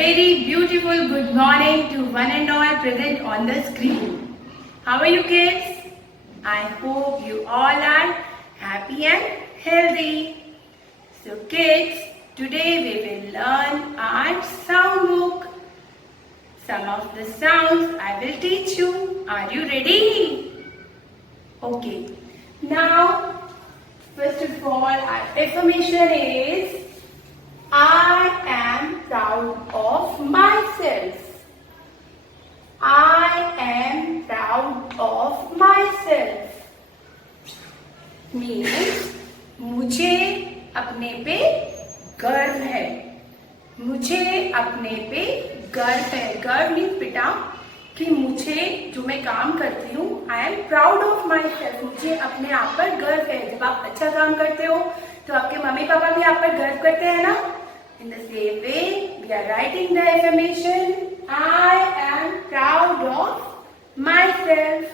very beautiful good morning to one and all present on the screen. How are you kids? I hope you all are happy and healthy. So kids, today we will learn our sound book. Some of the sounds I will teach you. Are you ready? Okay. Now, first of all, our affirmation is I am proud of myself. I am proud of myself. Means मुझे अपने पे गर्व है. मुझे अपने पे गर्व है. गर्व मीन्स बेटा कि मुझे जो मैं काम करती हूँ I am proud of my self. मुझे अपने आप पर गर्व है. जब आप अच्छा काम करते हो तो आपके मम्मी पापा भी आप पर गर्व करते हैं ना. In the same way, we are writing the affirmation. I am proud of myself.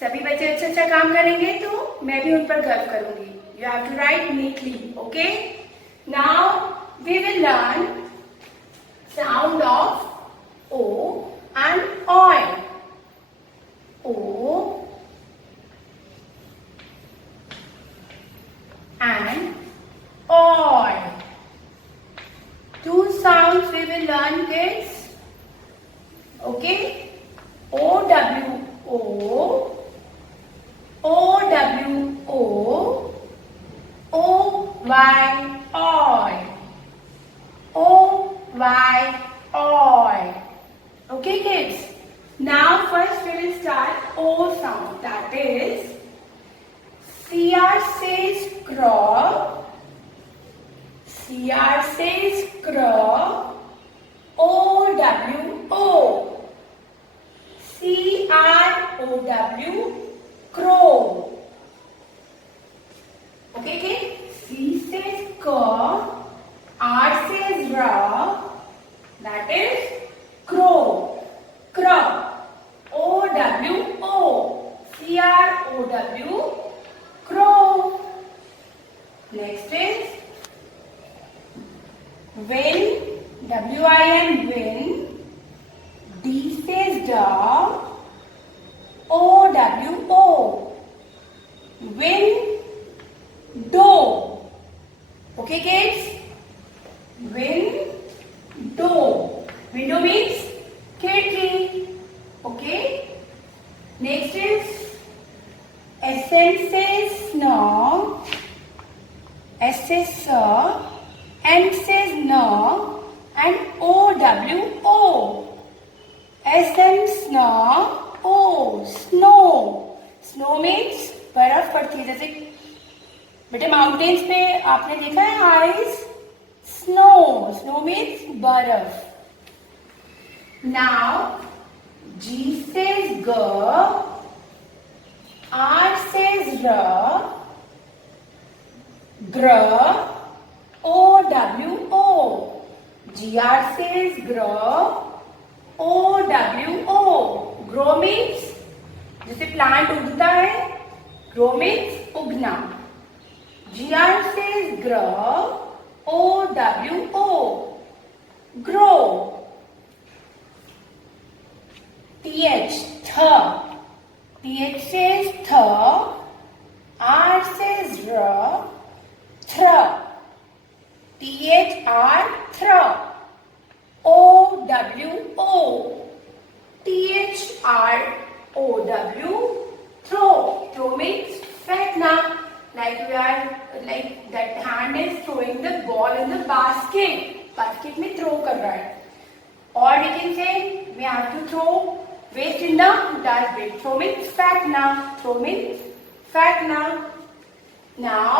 सभी बच्चे अच्छा काम करेंगे तो मैं भी उन पर गर्व करूंगी. You have to write neatly, okay? Now we will learn sound of O and oil. O and oil. Two sounds we will learn, kids. Okay? O-W-O, O-W-O, O-Y, oil. O-Y, oil. Okay, kids? Now first we will start O sound. That is, CR says crow. CR says crow. O-W-O. C-R-O-W, crow. Okay, okay? C says caw. R says raw. That is crow. Crow. O-W-O. C-R-O-W, crow. Next is win. W-I-N, win. D says dog. O-W-O. Window. Okay, kids? Window. Window means khidki. Okay? Next is SN says snow. S says sir. N says no. And O-W-O. S-M snow. O, snow. Snow means बर्फ पड़ती है. जैसे बेटे mountains पे आपने देखा है ice. Snow. Snow means बर्फ. Now G says G. R says R. Gr. O-W-O. G-R says grow. O-W-O. Grow means जैसे प्लांट उगता है. Grow means उगना. G-R says grow. O-W-O. Grow. T-H, th. T-H says th. R says r. Thr. T-H-R, thr. O-W-O. T-H-R-O-W, throw. Throw means फेंकना. Like that hand is throwing the ball in the basket. Basket में throw कर रहा है. Or we can say we have to throw waste in the dustbin. Throw means फेंकना. Throw means फेंकना. Now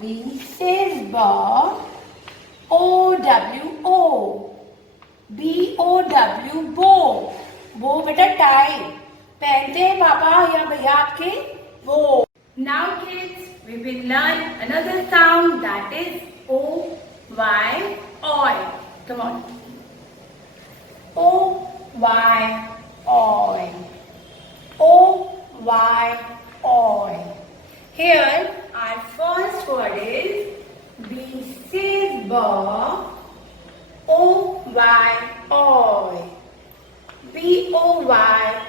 B says ball. O-W-O. B-O-W, bow. Bow बेटा tie पहनते हैं पापा या भैया आपके. वो. Now kids, we will learn another sound, that is O-Y, oil. Come on. O-Y, oil. O-Y, oil. Here our first word is B says ba. O-Y, oy. B-O-Y,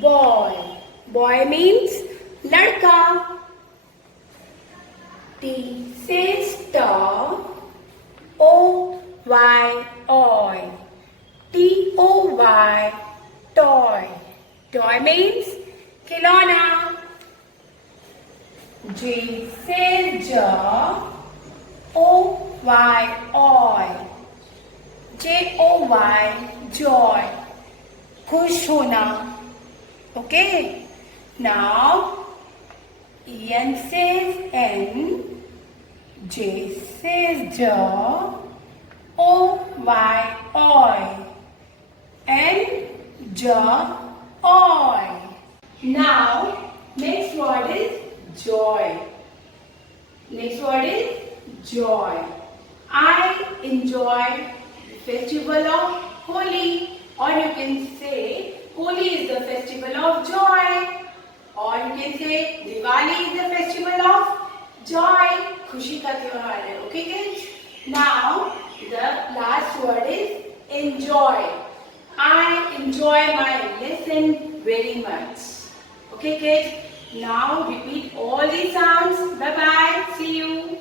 boy. Boy means ladka. T says toy. O-Y, oy. T-O-Y, toy. Toy means खिलौना. J says jaw. O-Y, oy. J-O-Y, joy. खुश होना. Okay. Now N says N. J says jaw. O-Y, oy. N, jaw, oy. Now next word is joy. Next word is joy. I enjoy the festival of Holi, or you can say Holi is the festival of joy, or you can say Diwali is the festival of joy. खुशी का त्योहार है. Okay kids? Now the last word is enjoy. I enjoy my lesson very much. Okay kids? Now repeat all these sounds. Bye bye. See you.